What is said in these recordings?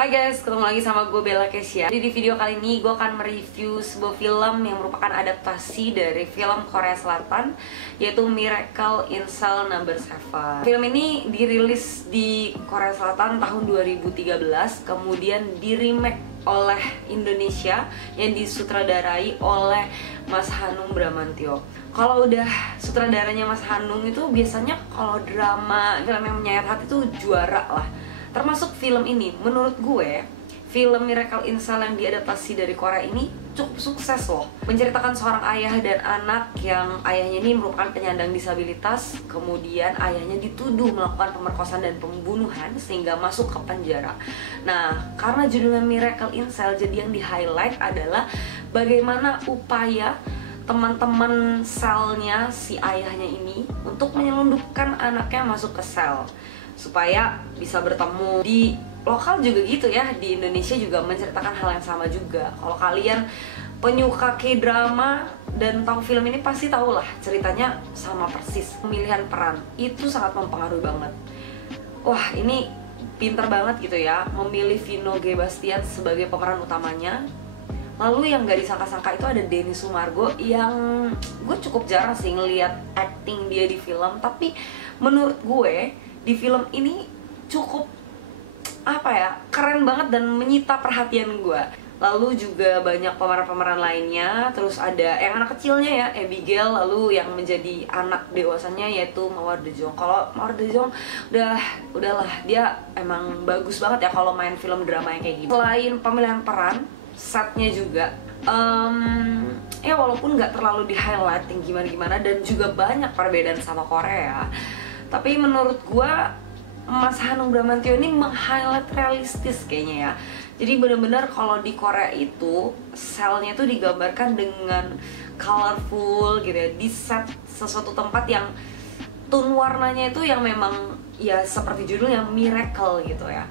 Hai guys, ketemu lagi sama gue Bella Kesia. Jadi di video kali ini gue akan mereview sebuah film yang merupakan adaptasi dari film Korea Selatan, yaitu Miracle in Cell No. 7. Film ini dirilis di Korea Selatan tahun 2013, kemudian di remake oleh Indonesia yang disutradarai oleh Mas Hanung Bramantyo. Kalau udah sutradaranya Mas Hanung itu biasanya kalau drama, film yang menyayat hati itu juara lah. Termasuk film ini, menurut gue, film Miracle in Cell yang diadaptasi dari Korea ini cukup sukses loh. Menceritakan seorang ayah dan anak yang ayahnya ini merupakan penyandang disabilitas, kemudian ayahnya dituduh melakukan pemerkosaan dan pembunuhan sehingga masuk ke penjara. Nah, karena judulnya Miracle in Cell, jadi yang di-highlight adalah bagaimana upaya teman-teman selnya si ayahnya ini untuk menyelundupkan anaknya masuk ke sel supaya bisa bertemu. Di lokal juga gitu ya, di Indonesia juga menceritakan hal yang sama juga. Kalau kalian penyuka K-drama dan tahu film ini pasti tahu lah ceritanya sama persis. Pemilihan peran itu sangat mempengaruhi banget. Wah, ini pinter banget gitu ya, memilih Vino G. Bastian sebagai pemeran utamanya. Lalu yang gak disangka-sangka itu ada Denny Sumargo yang gue cukup jarang sih ngeliat acting dia di film. Tapi menurut gue di film ini cukup keren banget dan menyita perhatian gue. Lalu juga banyak pemeran-pemeran lainnya. Terus ada yang anak kecilnya ya, Abigail. Lalu yang menjadi anak dewasanya yaitu Mawar De Jong. Kalau Mawar De Jong udahlah, dia emang bagus banget ya kalau main film drama yang kayak gini. Selain pemilihan peran, setnya juga ya walaupun nggak terlalu di highlight yang gimana-gimana dan juga banyak perbedaan sama Korea, tapi menurut gua Mas Hanung Bramantyo ini meng-highlight realistis kayaknya ya. Jadi bener-bener kalau di Korea itu selnya tuh digambarkan dengan colorful gitu ya, di set sesuatu tempat yang tone warnanya itu yang memang ya seperti judulnya miracle gitu ya.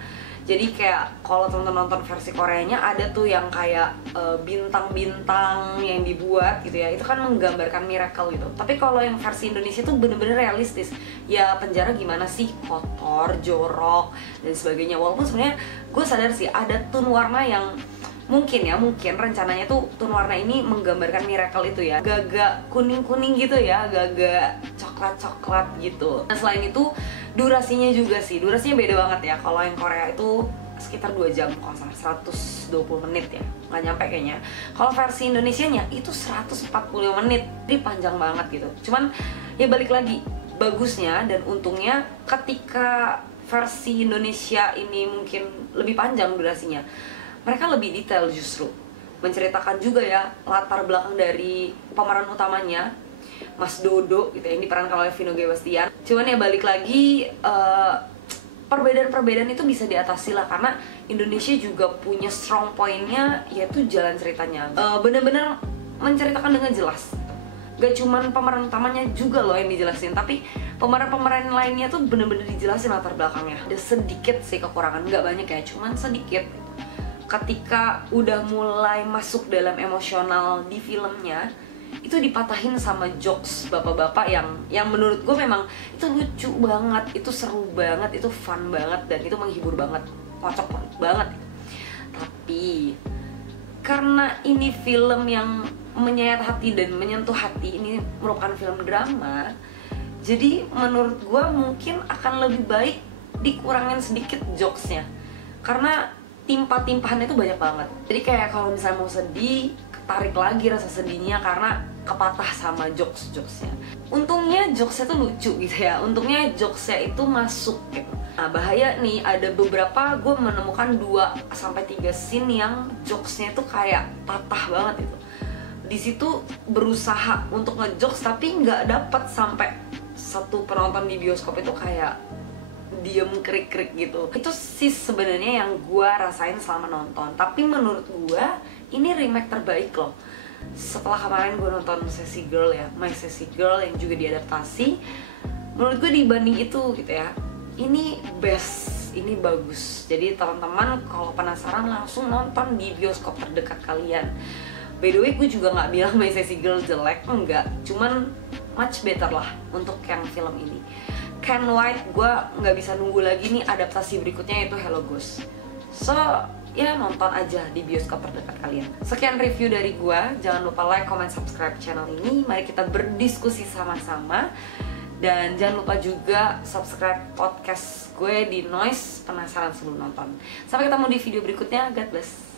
Jadi kayak kalau teman-teman nonton versi Koreanya ada tuh yang kayak bintang-bintang yang dibuat gitu ya, itu kan menggambarkan miracle gitu. Tapi kalau yang versi Indonesia tuh bener-bener realistis. Ya penjara gimana sih, kotor, jorok dan sebagainya. Walaupun sebenarnya gue sadar sih ada tone warna yang mungkin rencananya tuh tone warna ini menggambarkan miracle itu ya, agak kuning-kuning gitu ya, agak coklat-coklat gitu. Nah selain itu durasinya juga sih, durasinya beda banget ya. Kalau yang Korea itu sekitar 2 jam, kalau salah 120 menit ya, nggak nyampe kayaknya. Kalau versi Indonesianya itu 145 menit, jadi panjang banget gitu. Cuman ya balik lagi, bagusnya dan untungnya ketika versi Indonesia ini mungkin lebih panjang durasinya, mereka lebih detail justru, menceritakan juga ya latar belakang dari pemeran utamanya Mas Dodo gitu ya, yang diperankan oleh Vino G. Bastian. Cuman ya balik lagi, perbedaan-perbedaan itu bisa diatasi lah, karena Indonesia juga punya strong point-nya, yaitu jalan ceritanya. Bener-bener menceritakan dengan jelas. Gak cuman pemeran utamanya juga loh yang dijelasin, tapi pemeran-pemeran lainnya tuh bener-bener dijelasin latar belakangnya. Ada sedikit sih kekurangan, gak banyak ya, cuman sedikit. Ketika udah mulai masuk dalam emosional di filmnya, itu dipatahin sama jokes bapak-bapak yang menurut gue memang itu lucu banget, itu seru banget, itu fun banget, dan itu menghibur banget, kocok banget. Tapi karena ini film yang menyayat hati dan menyentuh hati, ini merupakan film drama, jadi menurut gue mungkin akan lebih baik dikurangin sedikit jokesnya, karena timpah-timpahannya itu banyak banget. Jadi kayak kalau misalnya mau sedih, tarik lagi rasa sedihnya karena kepatah sama jokes-jokesnya. Untungnya jokesnya tuh lucu gitu ya, untungnya jokesnya itu masuk gitu. Nah bahaya nih, ada beberapa gue menemukan 2-3 scene yang jokesnya tuh kayak patah banget gitu. Di situ berusaha untuk ngejokes tapi nggak dapet, sampai satu penonton di bioskop itu kayak diem krik-krik gitu. Itu sih sebenarnya yang gue rasain selama nonton. Tapi menurut gue ini remake terbaik loh. Setelah kemarin gue nonton Sassy Girl ya, My Sassy Girl yang juga diadaptasi, menurut gue dibanding itu gitu ya, ini best, ini bagus. Jadi teman-teman kalau penasaran langsung nonton di bioskop terdekat kalian. By the way, gue juga nggak bilang My Sassy Girl jelek, enggak, cuman much better lah untuk yang film ini. Ken White, gue nggak bisa nunggu lagi nih adaptasi berikutnya, yaitu Hello Ghost. So ya nonton aja di bioskop terdekat kalian. Sekian review dari gua. Jangan lupa like, comment, subscribe channel ini. Mari kita berdiskusi sama-sama. Dan jangan lupa juga subscribe podcast gue di Noise Penasaran Sebelum Nonton. Sampai ketemu di video berikutnya. God bless.